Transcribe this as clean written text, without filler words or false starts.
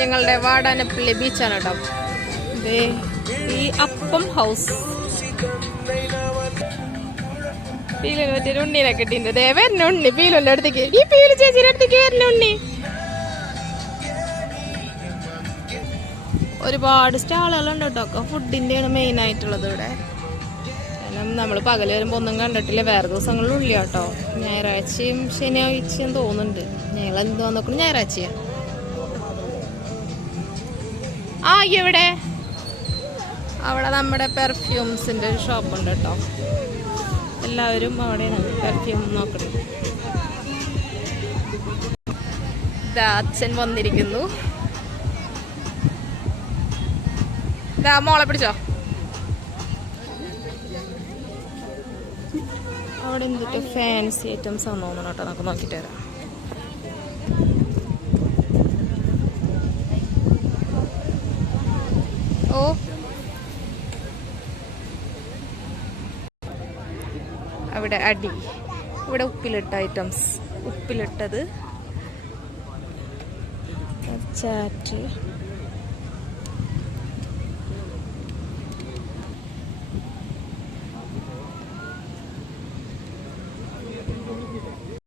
ഞങ്ങളുടെ വാടാനപ്പള്ളി ബീച്ചാണ് കേട്ടോ. ഈ അപ്പം ഹൗസ് പീലിന് പറ്റിയൊരു ഉണ്ണീനെ കിട്ടിയിട്ടുണ്ട്. വരുന്ന ഉണ്ണി പീലുന്റെ അടുത്തേക്ക്. ഈ പീലു ചേച്ചിയുടെ അടുത്തേക്ക് വരുന്ന ഉണ്ണി. ഒരുപാട് സ്റ്റാളുകളുണ്ട് കേട്ടോ. ഫുഡിന്റെയാണ് മെയിൻ ആയിട്ടുള്ളത് ഇവിടെ. നമ്മൾ പകല് വരുമ്പോ ഒന്നും കണ്ടിട്ടില്ല. വേറെ ദിവസങ്ങളിൽ ഉള്ളിയ കേട്ടോ. ഞായറാഴ്ചയും ശനിയാഴ്ചയും തോന്നുന്നുണ്ട്. ഞങ്ങൾ എന്ത് വന്നോക്കണം ഞായറാഴ്ചയാ. എവിടെ അവിടെ നമ്മുടെ പെർഫ്യൂംസിന്റെ ഒരു ഷോപ്പ് ഉണ്ട് കേട്ടോ. എല്ലാവരും അവിടെയാണ് പെർഫ്യൂം നോക്കണം. ഇതാ അച്ഛൻ വന്നിരിക്കുന്നു. ഇതാ മോളെ പിടിച്ചോ. അവിടെ എന്തിട്ട് ഫാൻസി ഐറ്റംസ് ആണെന്ന് തോന്നുന്നു കേട്ടോ. നമുക്ക് നോക്കിയിട്ട് വരാം. അവിടെ അടി, ഇവിടെ ഉപ്പിലിട്ട ഐറ്റംസ്, ഉപ്പിലിട്ടത്, ചാറ്റ്,